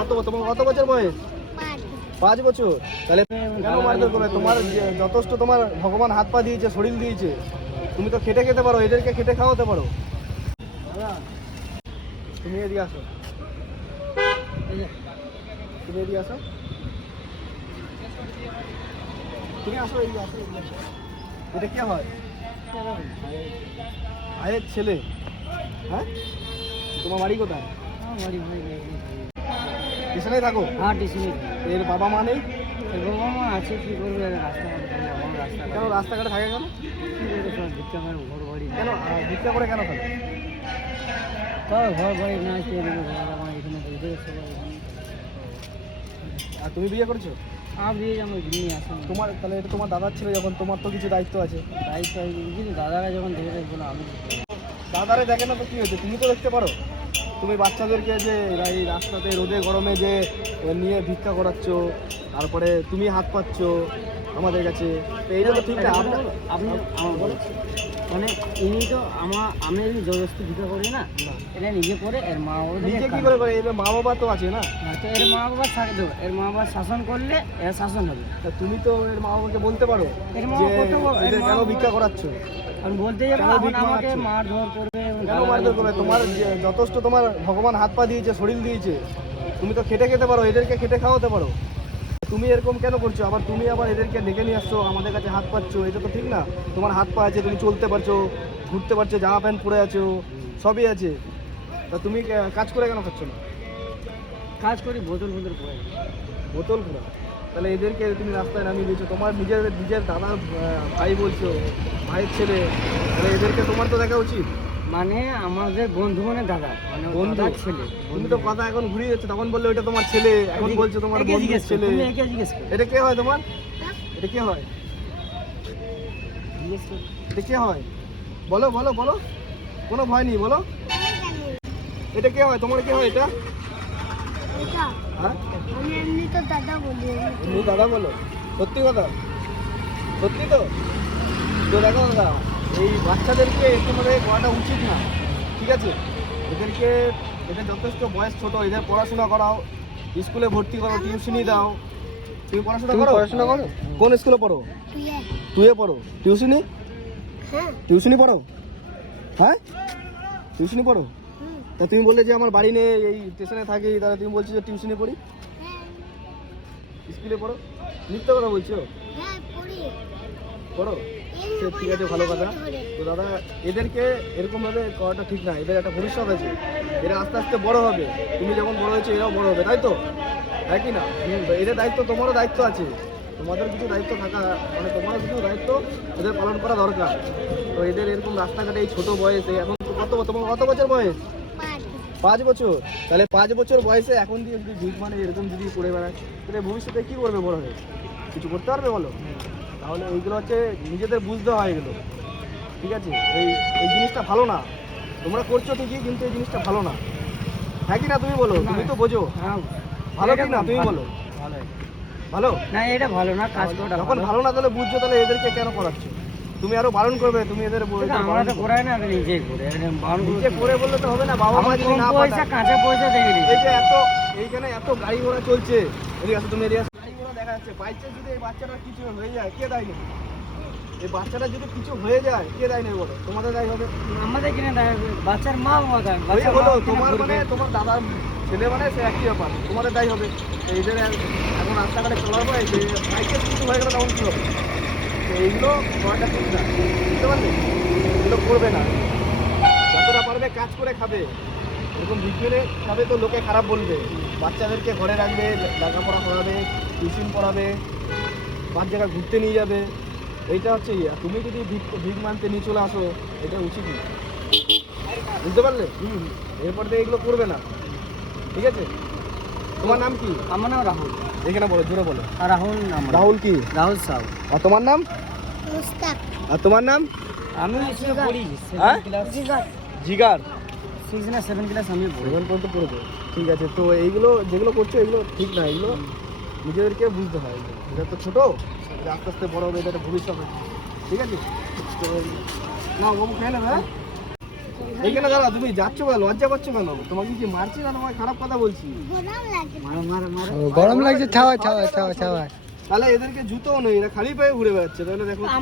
কত বছর বয়স? 5 বছর। তাহলে কেন মারধর করবে? তোমার যথেষ্ট তোমার ভগবান হাত পা দিয়েছে, শরীর দিয়েছে, তুমি তো খেটে খেতে পারো, এদেরকে খেটে খাওয়াতে পারো। তুমি এদিকে আসো, তুমি এদিকে আসো, তুমি আসো, এদিকে আসো। এটা কে হয়? ভাইয়ের ছেলে? হ্যাঁ, তোমার বাড়ি কোথায়? স্টেশনে থাকো? হ্যাঁ, স্টেশনে। এর বাবা মা নেই? এর বাবা মা আছে, কি করবে? কেন রাস্তাঘাটে থাকে কেন? ভিক্ষা করে ঘর বাড়ি কেন ভিক্ষা করে কেন থাকে? ঘর বাড়ি না আছে, আমার এখানে আর তুমি বিয়ে করেছো? বিয়ে আমার নিয়ে আসেন তোমার, তাহলে এটা তোমার দাদার ছেলে, যখন তোমার তো কিছু দায়িত্ব আছে। দায়িত্ব কিন্তু দাদারা যখন দেখে বলো আমি দাদারে দেখে না তো কি হয়েছে? তুমি তো দেখতে পারো। তুমি বাচ্চাদেরকে যে এই রাস্তাতে রোদে গরমে যে নিয়ে ভিক্ষা করাচ্ছ, তারপরে তুমি হাত পাচ্ছ আমাদের কাছে, তো এইটা তো ঠিক না। আপনি আমার বলছি মানে ইনি তো আমি যদি জবরদস্তি ভিক্ষা করি না, এটা নিজে করে এর মা বাবা নিজে কি করে করে? এবার মা বাবা তো আছে না, তো এর মা বাবা থাকে তো, এর মা বাবা শাসন করলে এর শাসন হবে। তা তুমি তো এর মা বাবাকে বলতে পারো এর মা যে বাবা এদের কেন ভিক্ষা করাচ্ছ। আমি বলতে যাবো কেন এখন ভিক্ষা আমাকে মারছো? মারধর করবে। কেন মারধর করবে? তোমার যথেষ্ট তোমার ভগবান হাত পা দিয়েছে, শরীর দিয়েছে, তুমি তো খেটে খেতে পারো, এদেরকে খেটে খাওয়াতে পারো। তুমি এরকম কেন করছো? আবার তুমি আবার এদেরকে ডেকে নিয়ে আসছো, আমাদের কাছে হাত পাচ্ছ, এটা তো ঠিক না। তোমার হাত পা আছে, তুমি চলতে পারছো, ঘুরতে পারছো, জামা প্যান্ট পরে আছো, সবই আছে, তা তুমি কাজ করে কেন খাচ্ছ না? কাজ করি বোতল করে বোতল খোলা? তাহলে এদেরকে তুমি রাস্তায় নামিয়ে দিয়েছো, তোমার নিজের দাদার ভাই বলছো, ভাইয়ের ছেলে, তাহলে এদেরকে তোমার তো দেখা উচিত। মানে আমাদের বন্ধু মানে দাদা, মানে বন্ধু ছেলে। তুমি তো কথা এখন ঘুরিয়ে যাচ্ছে, তখন বললে ওইটা তোমার ছেলে, এখন বলছো তোমার বন্ধুর ছেলে। এটা কে হয় তোমার? এটা কে হয়? এটা কে হয়? বলো বলো বলো, কোনো ভয় নেই, বলো। এটা কে হয়? তোমার কে হয় এটা? হ্যাঁ, আমি এমনি তো দাদা বলি। তুমি দাদা বলো? সত্যি কথা? সত্যি তো? তো দেখো দাদা, এই বাচ্চাদেরকে একটু মধ্যে করাটা উচিত না, ঠিক আছে? এদেরকে, এদের যথেষ্ট বয়স ছোট, এদের পড়াশোনা করাও, স্কুলে ভর্তি করো, টিউশনি দাও। তুমি পড়াশোনা করো? পড়াশোনা করো? কোন স্কুলে পড়ো? টুয়ে পড়ো? টিউশনি? হ্যাঁ। টিউশনি পড়ো? হ্যাঁ, টিউশনি পড়ো? তা তুমি বললে যে আমার বাড়ি নেই, এই স্টেশনে থাকি, তাহলে তুমি বলছো যে টিউশনি পড়ি, স্কুলে পড়ো? মিথ্যা কথা বলছো? হ্যাঁ পড়ি। পড়ো? সে ঠিক আছে, ভালো কথা। তো দাদা, এদেরকে এরকমভাবে করাটা ঠিক না, এদের একটা ভবিষ্যৎ আছে, এরা আস্তে আস্তে বড় হবে, তুমি যখন বড় হয়েছো এরাও বড় হবে, তাই তো? তাই কি না? তো এদের দায়িত্ব, তোমারও দায়িত্ব আছে, তোমাদের কিছু দায়িত্ব থাকা, মানে তোমারও কিছু দায়িত্ব এদের পালন করা দরকার। তো এদের এরকম রাস্তাঘাটে এই ছোটো বয়সে, এখন তো তোমার কত বছর বয়স? 5 বছর। তাহলে 5 বছর বয়সে এখন দিয়ে যদি ভিড় মানে এরকম যদি করে বেড়ায়, তাহলে ভবিষ্যতে কী করবে বড় হয়ে? কিছু করতে পারবে বলো? তাহলে এইগুলো হচ্ছে নিজেদের বুঝতে হয় এগুলো, ঠিক আছে? এই জিনিসটা ভালো না, তোমরা করছো ঠিকই, কিন্তু এই জিনিসটা ভালো না, হ্যাঁ কি না? তুমি বলো, তুমি তো বোঝো ভালো কি না, তুমি বলো। ভালো না, এটা ভালো না, কাজ করা যখন ভালো না, তাহলে বুঝছো, তাহলে এদেরকে কেন করাচ্ছ? তুমি আরো বারণ করবে, তুমি এদের আমরা তো করাই না, নিজেই করে নিজে করে বললে তো হবে না, বাবা মা যদি না পয়সা কাঁচা পয়সা দেখে এই যে এইখানে এত গাড়ি ঘোড়া চলছে, এদিকে আসো, তুমি এদিকে আসো, গাড়ি ঘোড়া দেখা যাচ্ছে, বাইকে যদি এই বাচ্চাটা কিছু হয়ে যায়, কে দায় নেবে? এই বাচ্চাটা যদি কিছু হয়ে যায়, কে দায় নেবে বলো? তোমাদের দায় হবে? আমাদের কিনে দেয়, বাচ্চার মা বাবা দেয়। হলো তোমার মানে তোমার দাদার ছেলে মানে সে একই ব্যাপার, তোমাদের দায় হবে। এদের এখন রাস্তাঘাটে চলার পরে যে বাইকের কিছু হয়ে গেলে তখন কী হবে? তো এইগুলো করাটা ঠিক না, বুঝতে পারলে? এগুলো করবে না, যতটা পারবে কাজ করে খাবে, এরকম বিকেলে খাবে তো লোকে খারাপ বলবে। বাচ্চাদেরকে ঘরে রাখবে, লেখাপড়া করাবে, টিউশন পড়াবে, 5 জায়গায় ঘুরতে নিয়ে যাবে, এইটা হচ্ছে ইয়া। তুমি যদি ভিক মানতে নিয়ে চলে আসো, এটা উচিত না, বুঝতে পারলে? এরপর থেকে এগুলো করবে না, ঠিক আছে? তোমার নাম কি? আমার নাম রাহুল। এখানে বলো, জোরে বলো। রাহুল নাম। রাহুল কি? রাহুল সাউ। আর তোমার নাম? মুস্তাক। আর তোমার নাম? আমি পড়ি হ্যাঁ? জিগার। 6 না 7 ক্লাস আমি পড়ি। 7 পর্যন্ত পড়েছো, ঠিক আছে। তো এইগুলো যেগুলো করছো, এগুলো ঠিক না, এগুলো নিজেদেরকে বুঝতে হয়। এটা তো ছোটো, আস্তে আস্তে বড় হবে, এটা একটা ভবিষ্যৎ আছে, ঠিক আছে? তো না বাবু খেয়ে নেবে, হ্যাঁ? এইখানে দাঁড়া, তুমি যাচ্ছ কেন, লজ্জা করছো কেন? তোমাকে কি মারছি না তোমাকে খারাপ কথা বলছি? গরম লাগে মারো মারো মারো গরম লাগছে, ছাওয়া ছাওয়া ছাওয়া ছাওয়া। তাহলে এদেরকে জুতোও নেই, এরা খালি পায়ে ঘুরে বেড়াচ্ছে, তাহলে দেখো কি